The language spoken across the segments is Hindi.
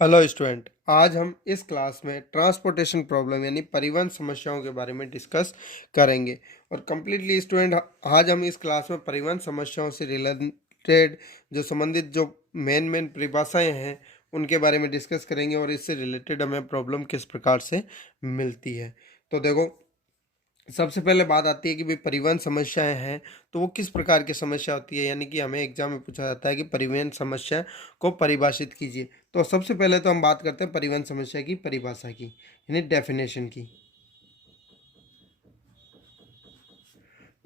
हेलो स्टूडेंट, आज हम इस क्लास में ट्रांसपोर्टेशन प्रॉब्लम यानी परिवहन समस्याओं के बारे में डिस्कस करेंगे। और कम्प्लीटली स्टूडेंट, आज हम इस क्लास में परिवहन समस्याओं से रिलेटेड जो संबंधित जो मेन परिभाषाएं हैं उनके बारे में डिस्कस करेंगे और इससे रिलेटेड हमें प्रॉब्लम किस प्रकार से मिलती है। तो देखो, सबसे पहले बात आती है कि भाई परिवहन समस्याएं हैं तो वो किस प्रकार की समस्या होती है, यानी कि हमें एग्जाम में पूछा जाता है कि परिवहन समस्या को परिभाषित कीजिए। तो सबसे पहले तो हम बात करते हैं परिवहन समस्या की परिभाषा की, यानी डेफिनेशन की।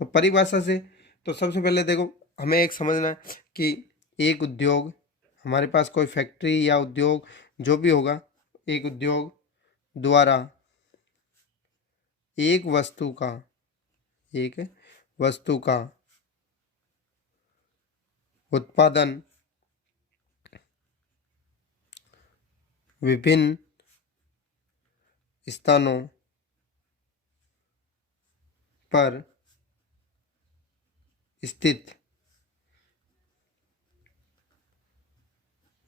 तो परिभाषा से तो सबसे पहले देखो, हमें एक समझना है कि एक उद्योग, हमारे पास कोई फैक्ट्री या उद्योग जो भी होगा, एक उद्योग द्वारा एक वस्तु का एक वस्तु का उत्पादन विभिन्न स्थानों पर स्थित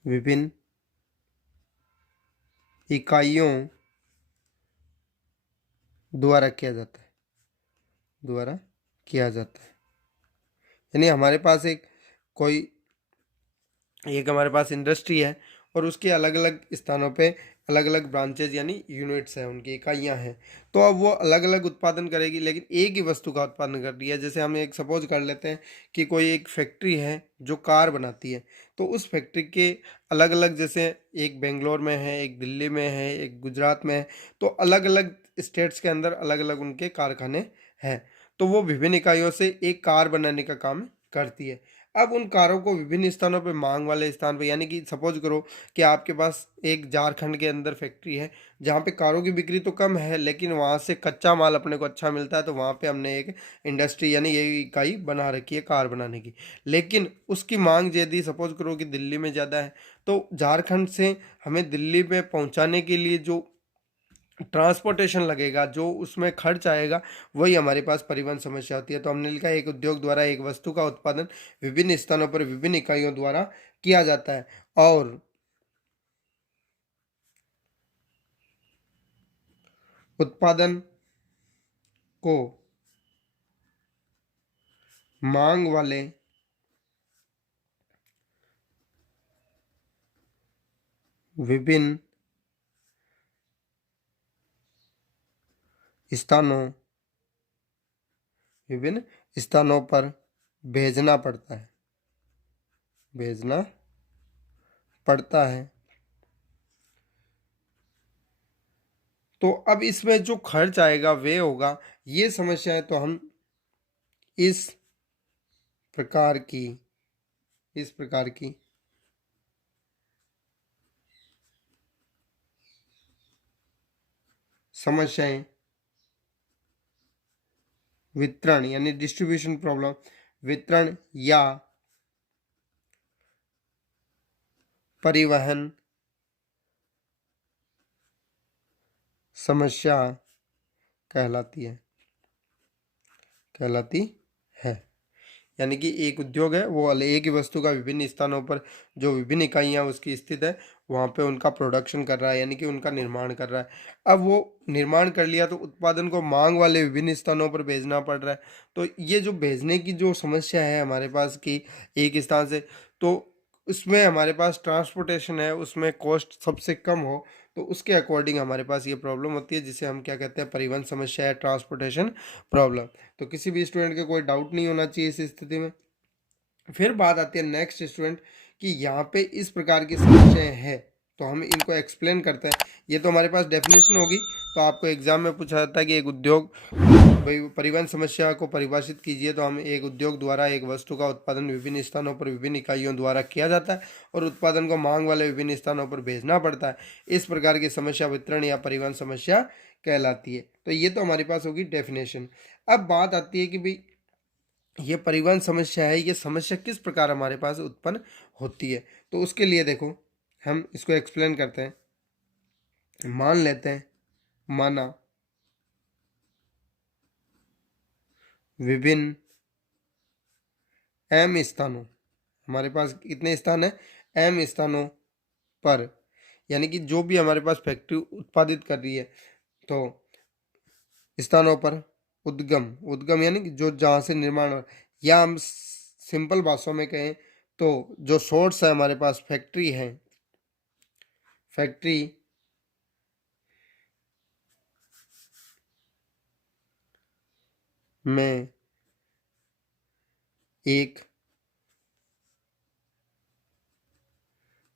विभिन्न इकाइयों द्वारा किया जाता है द्वारा किया जाता है। यानी हमारे पास कोई एक हमारे पास इंडस्ट्री है और उसके अलग अलग स्थानों पे अलग अलग ब्रांचेज यानी यूनिट्स हैं, उनकी इकाइयां हैं। तो अब वो अलग अलग उत्पादन करेगी लेकिन एक ही वस्तु का उत्पादन कर रही है। जैसे हम एक सपोज कर लेते हैं कि कोई एक फैक्ट्री है जो कार बनाती है, तो उस फैक्ट्री के अलग अलग, जैसे एक बेंगलोर में है, एक दिल्ली में है, एक गुजरात में है, तो अलग अलग स्टेट्स के अंदर अलग अलग उनके कारखाने हैं। तो वो विभिन्न इकाइयों से एक कार बनाने का काम करती है। अब उन कारों को विभिन्न स्थानों पे, मांग वाले स्थान पे, यानी कि सपोज करो कि आपके पास एक झारखंड के अंदर फैक्ट्री है जहाँ पे कारों की बिक्री तो कम है लेकिन वहाँ से कच्चा माल अपने को अच्छा मिलता है, तो वहाँ पे हमने एक इंडस्ट्री यानी ये इकाई बना रखी है कार बनाने की। लेकिन उसकी मांग यदि सपोज करो कि दिल्ली में ज़्यादा है, तो झारखंड से हमें दिल्ली में पहुँचाने के लिए जो ट्रांसपोर्टेशन लगेगा, जो उसमें खर्च आएगा, वही हमारे पास परिवहन समस्या होती है। तो हमने लिखा है एक उद्योग द्वारा एक वस्तु का उत्पादन विभिन्न स्थानों पर विभिन्न इकाइयों द्वारा किया जाता है और उत्पादन को मांग वाले विभिन्न स्थानों विभिन्न स्थानों पर भेजना पड़ता है भेजना पड़ता है। तो अब इसमें जो खर्च आएगा वे होगा, ये समस्या है। तो हम इस प्रकार की इस प्रकार की समस्याएं वितरण यानी डिस्ट्रीब्यूशन प्रॉब्लम, वितरण या परिवहन समस्या कहलाती है। यानी कि एक उद्योग है, वो एक ही वस्तु का विभिन्न स्थानों पर जो विभिन्न इकाइयां उसकी स्थित है, वहां पे उनका प्रोडक्शन कर रहा है, यानी कि उनका निर्माण कर रहा है। अब वो निर्माण कर लिया तो उत्पादन को मांग वाले विभिन्न स्थानों पर भेजना पड़ रहा है। तो ये जो भेजने की जो समस्या है हमारे पास की एक स्थान से, तो उसमें हमारे पास ट्रांसपोर्टेशन है, उसमें कॉस्ट सबसे कम हो, तो उसके अकॉर्डिंग हमारे पास ये प्रॉब्लम होती है जिसे हम क्या कहते हैं, परिवहन समस्या है, ट्रांसपोर्टेशन प्रॉब्लम। तो किसी भी स्टूडेंट के कोई डाउट नहीं होना चाहिए इस स्थिति में। फिर बात आती है नेक्स्ट स्टूडेंट कि यहाँ पे इस प्रकार की समस्याएं हैं, तो हम इनको एक्सप्लेन करते हैं। ये तो हमारे पास डेफिनेशन होगी। तो आपको एग्जाम में पूछा जाता है कि एक उद्योग, भाई परिवहन समस्या को परिभाषित कीजिए। तो हम एक उद्योग द्वारा एक वस्तु का उत्पादन विभिन्न स्थानों पर विभिन्न इकाइयों द्वारा किया जाता है और उत्पादन को मांग वाले विभिन्न स्थानों पर भेजना पड़ता है। इस प्रकार की समस्या वितरण या परिवहन समस्या कहलाती है। तो ये तो हमारे पास होगी डेफिनेशन। अब बात आती है कि भाई ये परिवहन समस्या है, ये समस्या किस प्रकार हमारे पास उत्पन्न होती है। तो उसके लिए देखो, हम इसको एक्सप्लेन करते हैं। मान लेते हैं, माना विभिन्न एम स्थानों, हमारे पास कितने स्थान है, एम स्थानों पर, यानी कि जो भी हमारे पास फैक्ट्री उत्पादित कर रही है, तो स्थानों पर उद्गम, उद्गम यानी कि जो जहाँ से निर्माण हो, या हम सिंपल भाषा में कहें तो जो सोर्स है हमारे पास फैक्ट्री है, फैक्ट्री में एक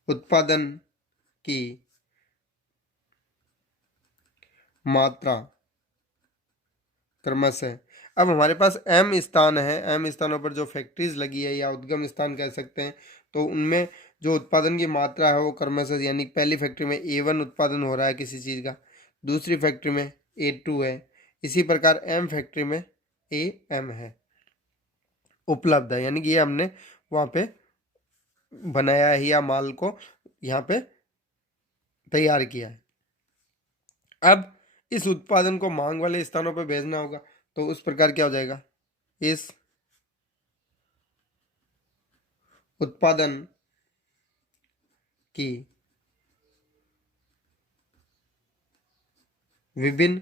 उत्पादन की मात्रा क्रमशः, अब हमारे पास एम स्थान है, एम स्थानों पर जो फैक्ट्रीज लगी है या उद्गम स्थान कह सकते हैं, तो उनमें जो उत्पादन की मात्रा है वो क्रमशः, यानी पहली फैक्ट्री में A1 उत्पादन हो रहा है किसी चीज़ का, दूसरी फैक्ट्री में A2 है, इसी प्रकार एम फैक्ट्री में AM है, उपलब्ध है, यानी कि ये हमने वहाँ पे बनाया है या माल को यहाँ पे तैयार किया है। अब इस उत्पादन को मांग वाले स्थानों पर भेजना होगा, तो उस प्रकार क्या हो जाएगा, इस उत्पादन की विभिन्न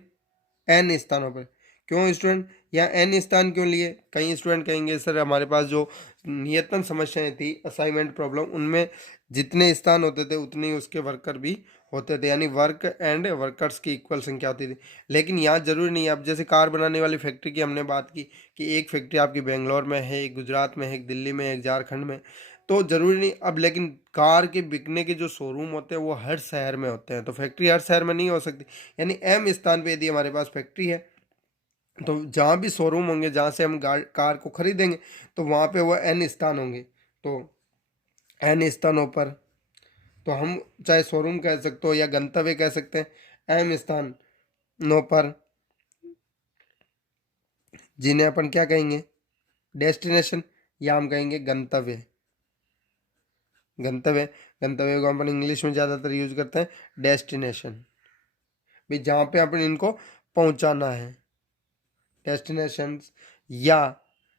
एन स्थानों पर, क्यों स्टूडेंट यहाँ एन स्थान क्यों लिए, कई स्टूडेंट कहेंगे सर हमारे पास जो नियतन समस्याएं थी असाइनमेंट प्रॉब्लम, उनमें जितने स्थान होते थे उतने ही उसके वर्कर भी होते थे, यानी वर्क एंड वर्कर्स की इक्वल संख्या होती थी। लेकिन यहाँ जरूरी नहीं है, अब जैसे कार बनाने वाली फैक्ट्री की हमने बात की कि एक फैक्ट्री आपकी बेंगलोर में है, एक गुजरात में है, एक दिल्ली में है, एक झारखंड में, तो जरूरी नहीं अब, लेकिन कार के बिकने के जो शोरूम होते हैं वो हर शहर में होते हैं, तो फैक्ट्री हर शहर में नहीं हो सकती, यानी एम स्थान पे यदि हमारे पास फैक्ट्री है, तो जहाँ भी शोरूम होंगे जहाँ से हम कार को खरीदेंगे, तो वहाँ पे वो एन स्थान होंगे, तो एन स्थानों पर, तो हम चाहे शोरूम कह सकते हो या गंतव्य कह सकते हैं, एम स्थानों पर, जिन्हें अपन क्या कहेंगे, डेस्टिनेशन, या हम कहेंगे गंतव्य, गंतव्य, गंतव्य को अपन इंग्लिश में ज़्यादातर यूज करते हैं डेस्टिनेशन, भी जहाँ पे अपन इनको पहुँचाना है, डेस्टिनेशंस, या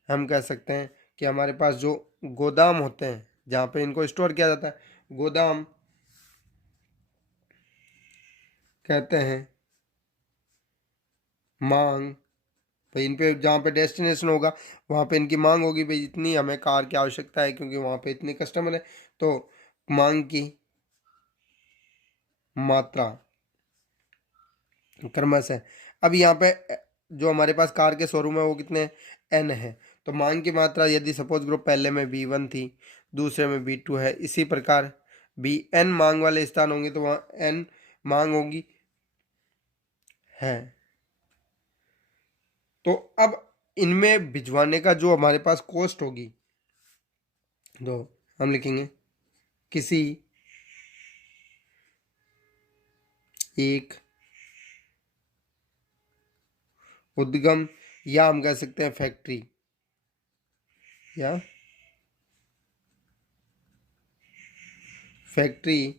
हम कह सकते हैं कि हमारे पास जो गोदाम होते हैं जहाँ पे इनको स्टोर किया जाता है, गोदाम कहते हैं, मांग, भाई इन पे जहाँ पे डेस्टिनेशन होगा वहाँ पे इनकी मांग होगी, भाई इतनी हमें कार की आवश्यकता है क्योंकि वहाँ पे इतने कस्टमर है, तो मांग की मात्रा क्रमशः, अब यहाँ पे जो हमारे पास कार के शोरूम है वो कितने एन है, तो मांग की मात्रा यदि सपोज ग्रुप पहले में B1 थी, दूसरे में B2 है, इसी प्रकार BN मांग वाले स्थान होंगे तो वहाँ N मांग होगी है, तो अब इनमें भिजवाने का जो हमारे पास कॉस्ट होगी, तो हम लिखेंगे किसी एक उद्गम, या हम कह सकते हैं फैक्ट्री, या फैक्ट्री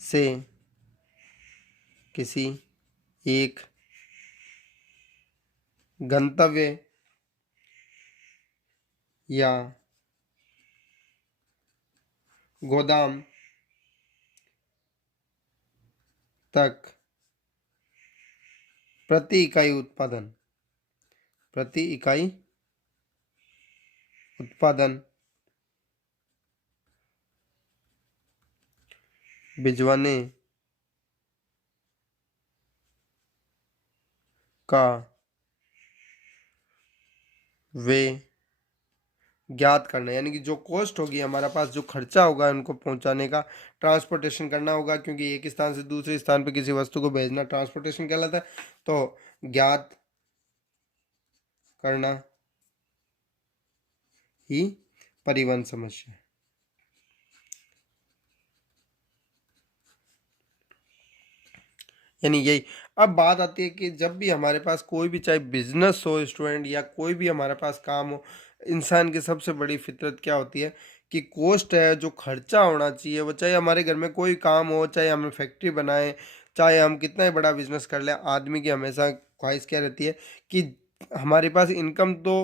से किसी एक गंतव्य या गोदाम तक प्रति इकाई उत्पादन, प्रति इकाई उत्पादन भिजवाने का वे ज्ञात करना, यानी कि जो कॉस्ट होगी हमारा पास, जो खर्चा होगा उनको पहुंचाने का, ट्रांसपोर्टेशन करना होगा, क्योंकि एक स्थान से दूसरे स्थान पर किसी वस्तु को भेजना ट्रांसपोर्टेशन कहलाता है, तो ज्ञात करना ही परिवहन समस्या है। यानी यही, अब बात आती है कि जब भी हमारे पास कोई भी चाहे बिजनेस हो स्टूडेंट, या कोई भी हमारे पास काम हो, इंसान की सबसे बड़ी फितरत क्या होती है कि कॉस्ट है, जो खर्चा होना चाहिए, वो चाहे हमारे घर में कोई काम हो, चाहे हमें फैक्ट्री बनाए, चाहे हम कितना ही बड़ा बिजनेस कर लें, आदमी की हमेशा ख्वाहिश क्या रहती है कि हमारे पास इनकम तो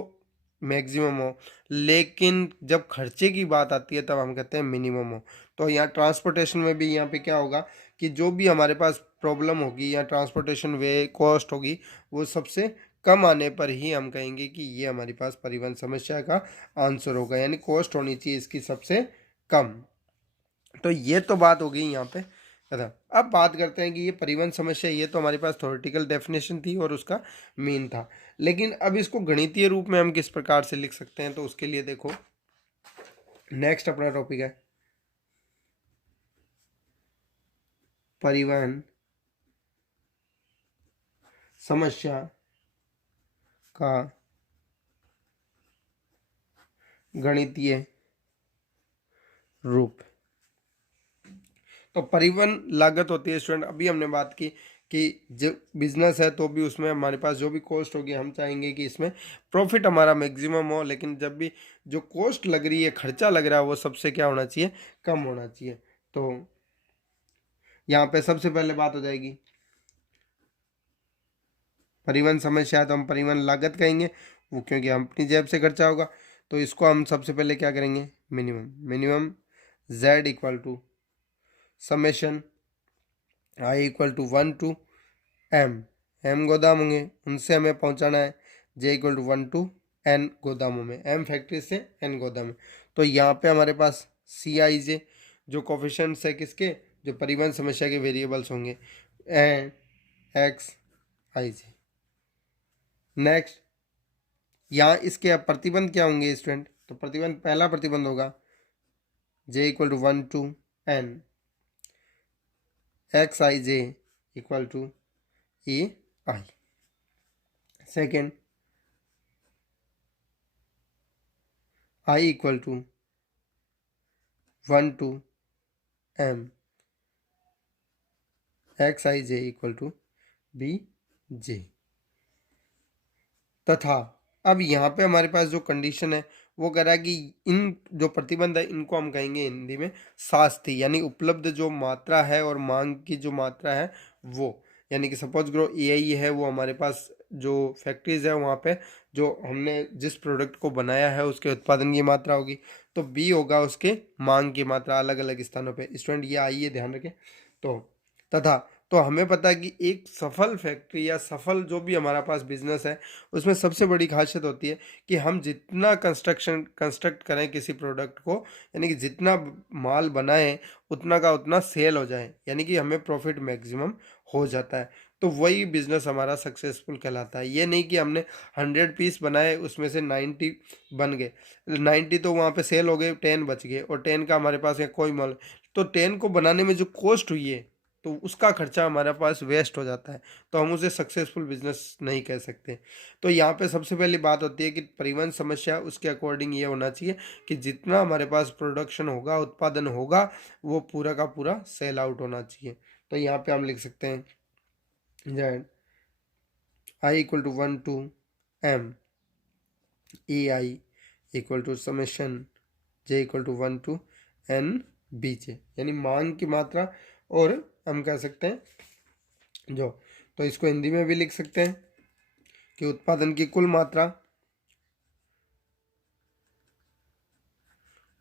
मैक्सिमम हो, लेकिन जब खर्चे की बात आती है तब हम कहते हैं मिनिमम हो। तो यहाँ ट्रांसपोर्टेशन में भी यहाँ पे क्या होगा कि जो भी हमारे पास प्रॉब्लम होगी या ट्रांसपोर्टेशन वे कॉस्ट होगी, वो सबसे कम आने पर ही हम कहेंगे कि ये हमारे पास परिवहन समस्या का आंसर होगा, यानी कॉस्ट होनी चाहिए इसकी सबसे कम। तो ये तो बात हो गई यहाँ पे। अच्छा, अब बात करते हैं कि ये परिवहन समस्या, ये तो हमारे पास थ्योरेटिकल डेफिनेशन थी और उसका मीन था, लेकिन अब इसको गणितीय रूप में हम किस प्रकार से लिख सकते हैं, तो उसके लिए देखो नेक्स्ट अपना टॉपिक है परिवहन समस्या का गणितीय रूप। तो परिवहन लागत होती है स्टूडेंट, अभी हमने बात की कि जो बिजनेस है तो भी उसमें हमारे पास जो भी कॉस्ट होगी हम चाहेंगे कि इसमें प्रॉफिट हमारा मैक्सिमम हो, लेकिन जब भी जो कॉस्ट लग रही है, खर्चा लग रहा है, वो सबसे क्या होना चाहिए, कम होना चाहिए। तो यहाँ पे सबसे पहले बात हो जाएगी परिवहन समस्या है तो हम परिवहन लागत कहेंगे, वो क्योंकि हम अपनी जेब से खर्चा होगा। तो इसको हम सबसे पहले क्या करेंगे, minimum, minimum z equal to summation i equal to 1 to m, m गोदाम होंगे उनसे हमें पहुंचाना है, j equal to 1 to n गोदामों में, m फैक्ट्री से n गोदाम में। तो यहाँ पे हमारे पास सी आई जे जो कोफिशेंट्स है किसके, जो परिवहन समस्या के वेरिएबल्स होंगे, and x i J. Next यहाँ इसके अब प्रतिबंध क्या होंगे स्टूडेंट, तो प्रतिबंध, पहला प्रतिबंध होगा j equal to 1 to n, x i j equal to a i. Second i equal to 1 to m, x i j equal to B j. तथा अब यहाँ पे हमारे पास जो कंडीशन है वो कह रहा है कि इन जो प्रतिबंध है इनको हम कहेंगे हिंदी में शास्ति, यानी उपलब्ध जो मात्रा है और मांग की जो मात्रा है वो, यानी कि सपोज करो ए आई है, वो हमारे पास जो फैक्ट्रीज है वहाँ पे जो हमने जिस प्रोडक्ट को बनाया है उसके उत्पादन की मात्रा होगी, तो बी होगा उसके मांग की मात्रा अलग अलग स्थानों पे। स्टूडेंट ये आइए ध्यान रखें। तो तथा तो हमें पता है कि एक सफल फैक्ट्री या सफल जो भी हमारा पास बिजनेस है उसमें सबसे बड़ी खासियत होती है कि हम जितना कंस्ट्रक्ट करें किसी प्रोडक्ट को, यानी कि जितना माल बनाएं उतना का उतना सेल हो जाए, यानी कि हमें प्रॉफिट मैक्सिमम हो जाता है। तो वही बिजनेस हमारा सक्सेसफुल कहलाता है। ये नहीं कि हमने 100 पीस बनाए उसमें से 90 बन गए, 90 तो वहाँ पे सेल हो गए, 10 बच गए और 10 का हमारे पास या कोई माल, तो 10 को बनाने में जो कॉस्ट हुई है तो उसका खर्चा हमारे पास वेस्ट हो जाता है, तो हम उसे सक्सेसफुल बिजनेस नहीं कह सकते। तो यहाँ पे सबसे पहली बात होती है कि परिवहन समस्या उसके अकॉर्डिंग ये होना चाहिए कि जितना हमारे पास प्रोडक्शन होगा, उत्पादन होगा, वो पूरा का पूरा सेल आउट होना चाहिए। तो यहाँ पे हम लिख सकते हैं z i equal to 1 to m, a i equal to summation j equal to 1 to n b j, यानी मांग की मात्रा, और हम कह सकते हैं जो, तो इसको हिंदी में भी लिख सकते हैं कि उत्पादन की कुल मात्रा,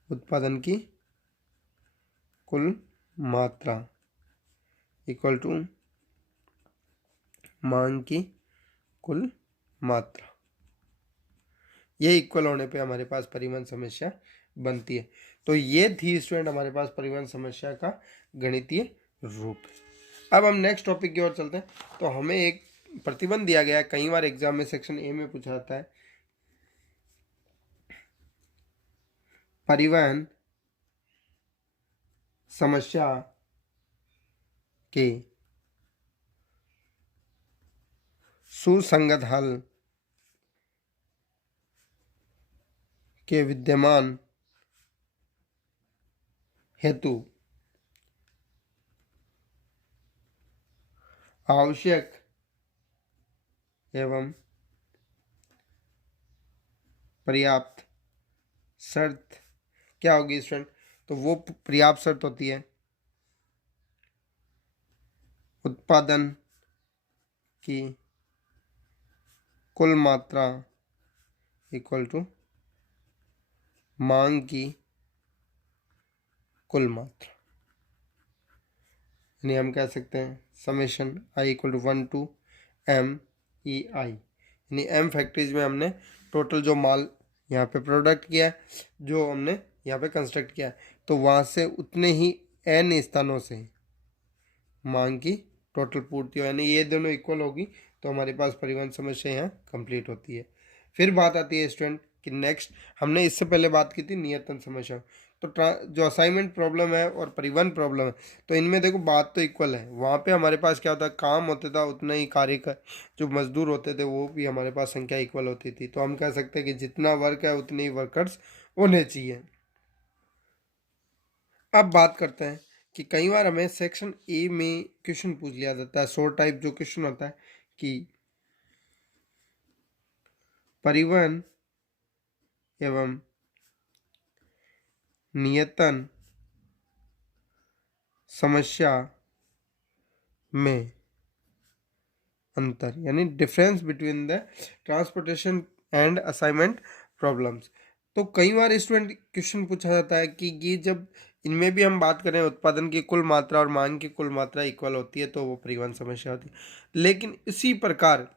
उत्पादन की कुल मात्रा इक्वल टू मांग की कुल मात्रा, ये इक्वल होने पे हमारे पास परिवहन समस्या बनती है। तो ये थी स्टूडेंट हमारे पास परिवहन समस्या का गणितीय रूप। अब हम नेक्स्ट टॉपिक की ओर चलते हैं। तो हमें एक प्रतिबंध दिया गया है, कई बार एग्जाम में सेक्शन ए में पूछा जाता है, परिवहन समस्या के सुसंगत हल के विद्यमान हेतु आवश्यक एवं पर्याप्त शर्त क्या होगी स्टूडेंट, तो वो पर्याप्त शर्त होती है उत्पादन की कुल मात्रा इक्वल टू मांग की कुल मात्रा, यानी हम कह सकते हैं summation i equal to 1 to M E I, यानी एम फैक्ट्रीज में हमने टोटल जो माल यहाँ पे प्रोडक्ट किया है, जो हमने यहाँ पे कंस्ट्रक्ट किया है, तो वहाँ से उतने ही एन स्थानों से मांग की टोटल पूर्ति हो, यानी ये दोनों इक्वल होगी तो हमारे पास परिवहन समस्या यहाँ कंप्लीट होती है। फिर बात आती है स्टूडेंट कि नेक्स्ट हमने इससे पहले बात की थी नियतन समस्या, तो जो असाइनमेंट प्रॉब्लम है और परिवहन प्रॉब्लम है, तो इनमें देखो बात तो इक्वल है। वहाँ पे हमारे पास क्या होता है, काम होता था उतना ही कार्य का जो मजदूर होते थे वो भी हमारे पास संख्या इक्वल होती थी, तो हम कह सकते हैं कि जितना वर्क है उतने ही वर्कर्स होने चाहिए। अब बात करते हैं कि कई बार हमें सेक्शन ए में क्वेश्चन पूछ लिया जाता है, शॉर्ट टाइप जो क्वेश्चन होता है कि परिवहन एवं नियतन समस्या में अंतर, यानी difference between the transportation and assignment problems. तो कई बार स्टूडेंट क्वेश्चन पूछा जाता है कि ये जब इनमें भी हम बात करें उत्पादन की कुल मात्रा और मांग की कुल मात्रा इक्वल होती है तो वो परिवहन समस्या होती है। लेकिन इसी प्रकार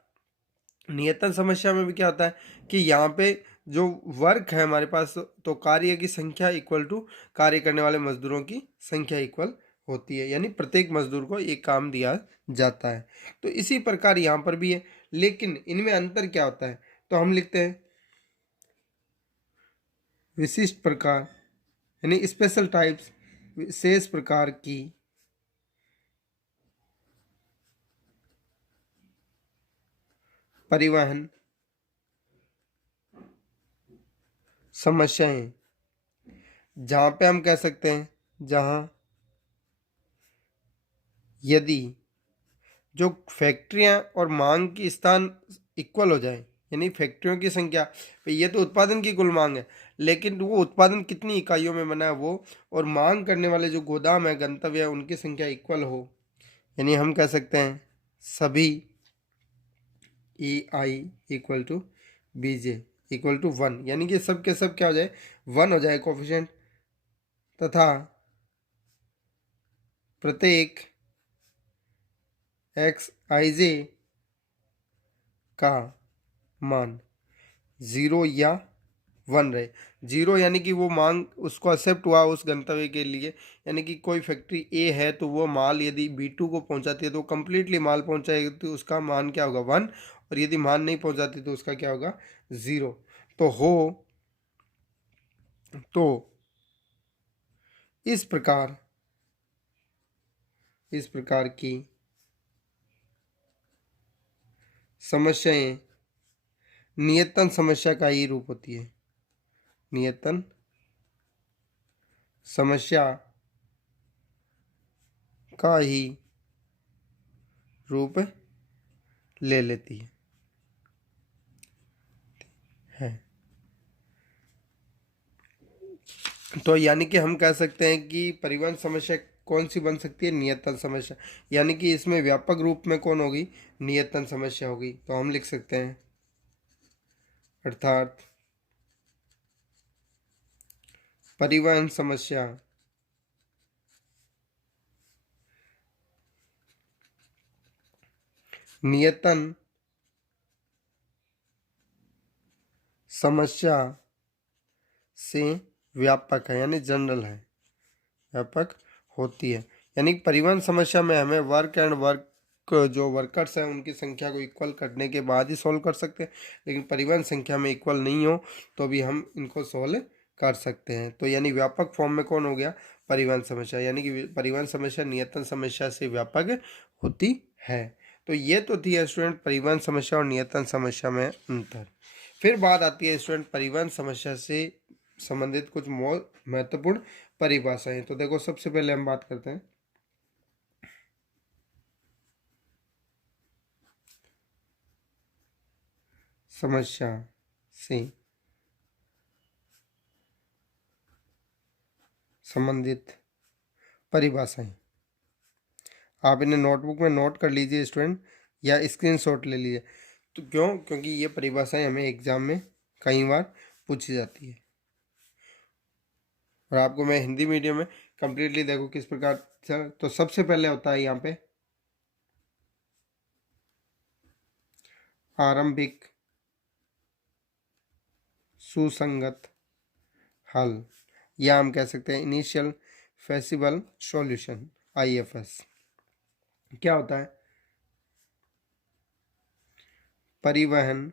नियतन समस्या में भी क्या होता है कि यहाँ पे जो वर्क है हमारे पास, तो कार्य की संख्या इक्वल टू कार्य करने वाले मजदूरों की संख्या इक्वल होती है, यानी प्रत्येक मजदूर को एक काम दिया जाता है। तो इसी प्रकार यहाँ पर भी है, लेकिन इनमें अंतर क्या होता है, तो हम लिखते हैं विशिष्ट प्रकार, यानी स्पेशल टाइप्स, विशेष प्रकार की परिवहन समस्याएं, जहाँ पे हम कह सकते हैं जहाँ यदि जो फैक्ट्रियां और मांग की स्थान इक्वल हो जाए, यानी फैक्ट्रियों की संख्या पे, ये तो उत्पादन की कुल मांग है, लेकिन वो उत्पादन कितनी इकाइयों में बना है वो, और मांग करने वाले जो गोदाम है, गंतव्य है, उनकी संख्या इक्वल हो, यानी हम कह सकते हैं सभी E I equal to B J equal to 1, यानी कि सब के सब क्या हो जाए, 1 हो जाए कोफिशिएंट, तथा प्रत्येक एक्स आई जे का मान 0 या 1 रहे। 0 यानी कि वो मांग उसको एक्सेप्ट हुआ उस गंतव्य के लिए, यानी कि कोई फैक्ट्री ए है तो वो माल यदि B2 को पहुंचाती है तो कंप्लीटली माल पहुंचाएगी तो उसका मान क्या होगा, 1, और यदि मान नहीं पहुंचाती तो उसका क्या होगा, 0। तो तो इस प्रकार की समस्याएं नियतन समस्या का ही रूप होती है, नियतन समस्या का ही रूप ले लेती है। तो यानी कि हम कह सकते हैं कि परिवहन समस्या कौन सी बन सकती है, नियतन समस्या, यानी कि इसमें व्यापक रूप में कौन होगी, नियतन समस्या होगी। तो हम लिख सकते हैं अर्थात परिवहन समस्या नियतन समस्या से व्यापक है, यानी जनरल है, व्यापक होती है। यानी परिवहन समस्या में हमें वर्क एंड वर्क जो वर्कर्स हैं उनकी संख्या को इक्वल करने के बाद ही सॉल्व कर सकते हैं, लेकिन परिवहन संख्या में इक्वल नहीं हो तो भी हम इनको सॉल्व कर सकते हैं। तो यानी व्यापक फॉर्म में कौन हो गया, परिवहन समस्या, यानी कि परिवहन समस्या नियतन समस्या से व्यापक होती है। तो ये तो थी स्टूडेंट परिवहन समस्या और नियतन समस्या में अंतर। फिर बात आती है स्टूडेंट परिवहन समस्या से संबंधित कुछ महत्वपूर्ण परिभाषाएं। तो देखो सबसे पहले हम बात करते हैं समस्या से संबंधित परिभाषाएं। आप इन्हें नोटबुक में नोट कर लीजिए स्टूडेंट, या स्क्रीनशॉट ले लीजिए। तो क्योंकि ये परिभाषाएं हमें एग्जाम में कई बार पूछी जाती है। और आपको मैं हिंदी मीडियम में कंप्लीटली देखो किस प्रकार से, तो सबसे पहले होता है यहाँ पे आरंभिक सुसंगत हल, या हम कह सकते हैं इनिशियल फेसिबल सॉल्यूशन, आईएफएस। क्या होता है? परिवहन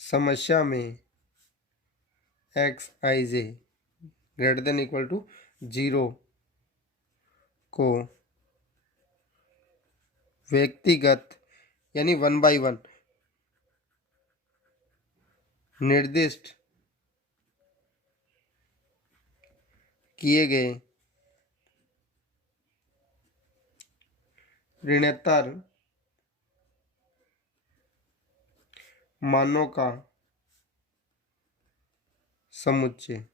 समस्या में x i j greater than equal to 0 को व्यक्तिगत यानी 1 by 1 निर्दिष्ट किए गए ऋणोत्तर मानों का समुच्चय,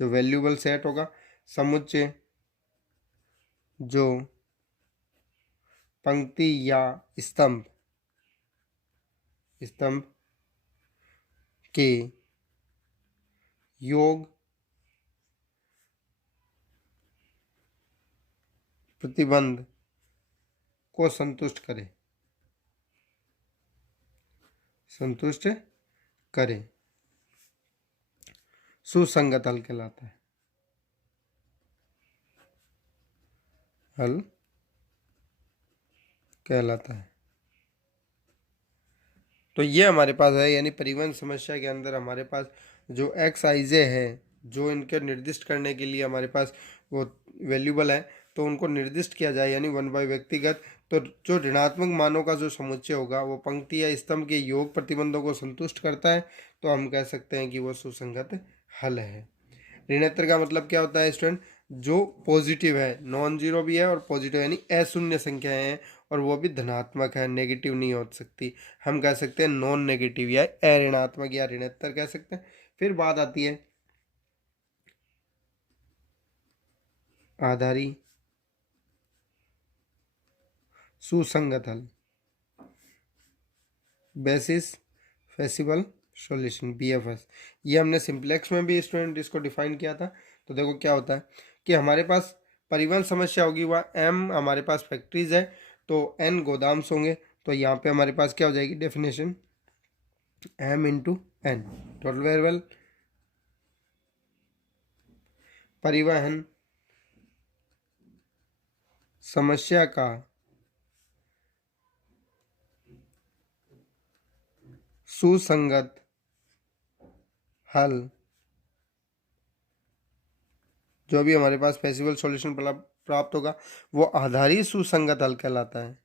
जो वैल्यूएबल सेट होगा, समुच्चय जो पंक्ति या स्तंभ के योग प्रतिबंध को संतुष्ट करे सुसंगत हल कहलाता है। हल कहलाता है। तो ये हमारे पास है, यानी परिवहन समस्या के अंदर हमारे पास जो एक्स आई जे है, जो इनके निर्दिष्ट करने के लिए हमारे पास वो वैल्यूबल है, तो उनको निर्दिष्ट किया जाए यानी 1 by व्यक्तिगत। तो जो ऋणात्मक मानों का जो समुच्चय होगा वो पंक्ति या स्तंभ के योग प्रतिबंधों को संतुष्ट करता है, तो हम कह सकते हैं कि वो सुसंगत हल है। ऋणोत्तर का मतलब क्या होता है स्टूडेंट? जो पॉजिटिव है, नॉन जीरो भी है और पॉजिटिव यानी अशून्य संख्याएं हैं, और वो भी धनात्मक है, नेगेटिव नहीं हो सकती। हम कह सकते हैं नॉन नेगेटिव या अऋणात्मक या ऋणोत्तर कह सकते हैं। फिर बात आती है आधारी सुसंगत हल, बेसिस फेसिबल सॉल्यूशन, बीएफएस। ये हमने सिंप्लेक्स में भी स्टूडेंट इसको डिफाइन किया था। तो देखो क्या होता है कि हमारे पास परिवहन समस्या होगी, वह एम हमारे पास फैक्ट्रीज है, तो एन गोदाम्स होंगे। तो यहाँ पे हमारे पास क्या हो जाएगी definition? M into n total variable परिवहन समस्या का सुसंगत हल, जो भी हमारे पास फेसिबल सॉल्यूशन प्राप्त होगा वो आधारी सुसंगत हल कहलाता है।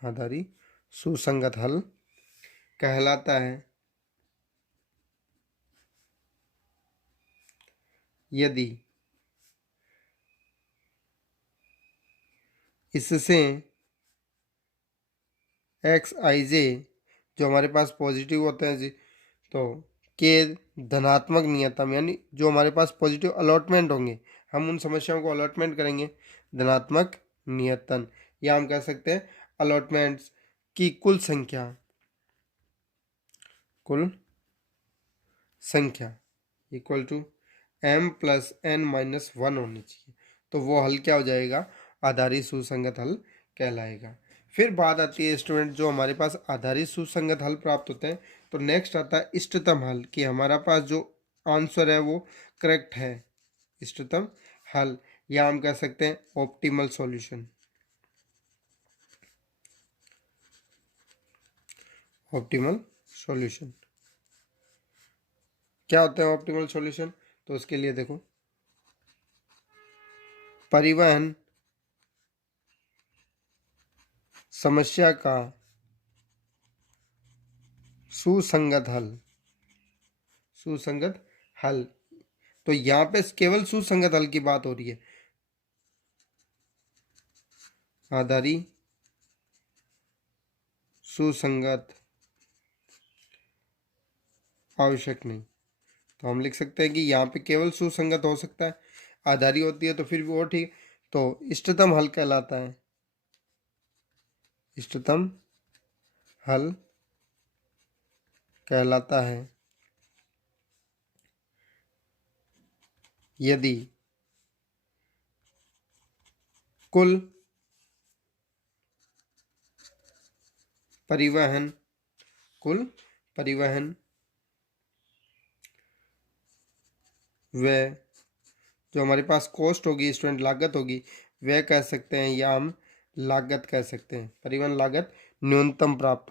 आधारी सुसंगत हल कहलाता है यदि इससे एक्स आई जे जो हमारे पास पॉजिटिव होते हैं जी, तो के धनात्मक नियतम यानी जो हमारे पास पॉजिटिव अलॉटमेंट होंगे, हम उन समस्याओं को अलॉटमेंट करेंगे धनात्मक नियतन, या हम कह सकते हैं अलॉटमेंट्स की कुल संख्या equal to m plus n minus 1 होनी चाहिए। तो वो हल क्या हो जाएगा? आधारी सुसंगत हल कहलाएगा। फिर बात आती है स्टूडेंट, जो हमारे पास आधारी सुसंगत हल प्राप्त होते हैं, तो नेक्स्ट आता है इष्टतम हल, कि हमारा पास जो आंसर है वो करेक्ट है, इष्टतम हल, या हम कह सकते हैं ऑप्टिमल सॉल्यूशन। ऑप्टिमल सॉल्यूशन क्या होता है? ऑप्टिमल सॉल्यूशन, तो उसके लिए देखो परिवहन समस्या का सुसंगत हल, तो यहाँ पे केवल सुसंगत हल की बात हो रही है, आधारी सुसंगत आवश्यक नहीं। तो हम लिख सकते हैं कि यहाँ पे केवल सुसंगत हो सकता है, आधारी होती है तो फिर भी वो ठीक, तो इष्टतम हल कहलाता है। इष्टतम हल कहलाता है यदि कुल परिवहन व जो हमारे पास कॉस्ट होगी, स्टूडेंट लागत होगी, वह कह सकते हैं या हम लागत कह सकते हैं, परिवहन लागत न्यूनतम प्राप्त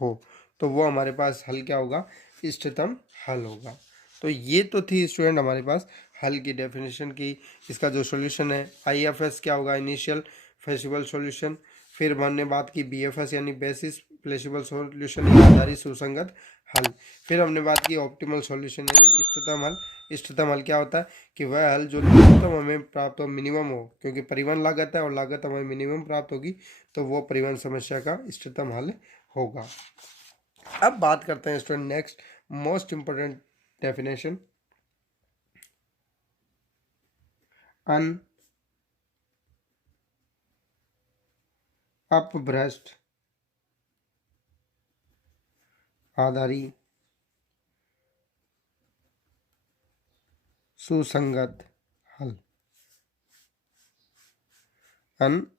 हो तो वो हमारे पास हल क्या होगा, इष्टतम हल होगा। तो ये तो थी स्टूडेंट हमारे पास हल की डेफिनेशन की। इसका जो सॉल्यूशन है आईएफएस क्या होगा, इनिशियल फ्लेक्सिबल सॉल्यूशन। फिर हमने बात की बीएफएस यानी बेसिस फ्लेक्सिबल सॉल्यूशन, आधारित सुसंगत हल। फिर हमने बात की ऑप्टिमल सॉल्यूशन यानी इष्टतम हल। इष्टतम हल क्या होता है कि वह हल जो न्यूनतम हमें प्राप्त हो, मिनिमम हो, क्योंकि परिवहन लागत है और लागत हमें मिनिमम प्राप्त होगी तो वो परिवहन समस्या का इष्टतम हल होगा। अब बात करते हैं student next most important definition, अपभ्रष्ट आधारित सुसंगत हल।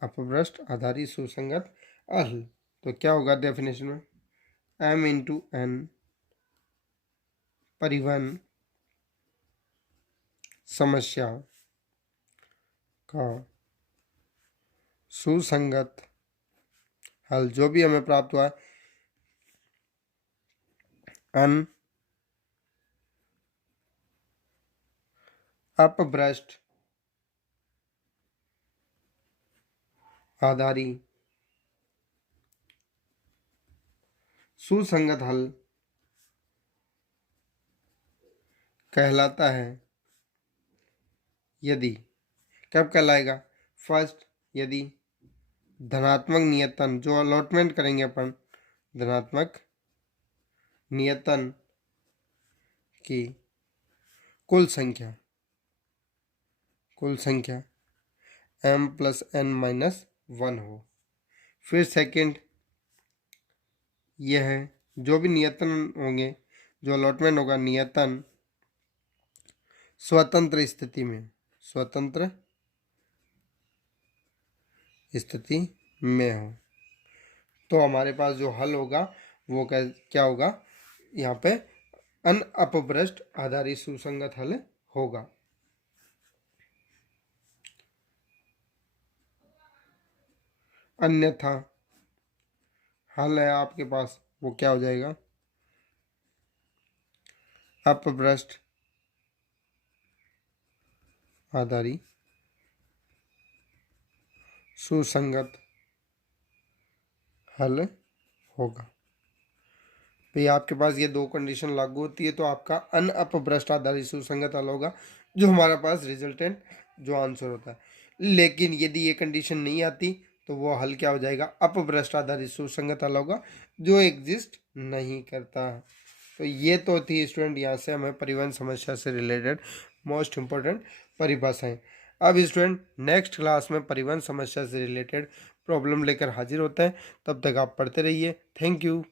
अपभ्रष्ट आधारित सुसंगत हल तो क्या होगा डेफिनेशन में, m इंटू n परिवहन समस्या का सुसंगत हल जो भी हमें प्राप्त हुआ है, अपभ्रष्ट आधारित सुसंगत हल कहलाता है यदि, कब कहलाएगा, फर्स्ट यदि धनात्मक नियतन जो अलॉटमेंट करेंगे अपन, धनात्मक नियतन की कुल संख्या m प्लस n माइनस 1 हो। फिर सेकंड यह है जो भी नियतन होंगे, जो अलॉटमेंट होगा, नियतन स्वतंत्र स्थिति में हो तो हमारे पास जो हल होगा वो क्या होगा, यहाँ पे अपभ्रष्ट आधारित सुसंगत हल होगा। अन्यथा हल है आपके पास वो क्या हो जाएगा, अपभ्रष्ट आधारित सुसंगत हल होगा। भाई आपके पास ये दो कंडीशन लागू होती है तो आपका अपभ्रष्ट आधारित सुसंगत हल होगा जो हमारे पास रिजल्टेंट जो आंसर होता है। लेकिन यदि ये कंडीशन नहीं आती तो वो हल क्या हो जाएगा, अपभ्रष्ट आधारित सुसंगत हल होगा जो एग्जिस्ट नहीं करता। तो ये तो थी स्टूडेंट यहाँ से हमें परिवहन समस्या से रिलेटेड मोस्ट इम्पोर्टेंट परिभाषाएं। अब स्टूडेंट नेक्स्ट क्लास में परिवहन समस्या से रिलेटेड प्रॉब्लम लेकर हाजिर होते हैं, तब तक आप पढ़ते रहिए। Thank you.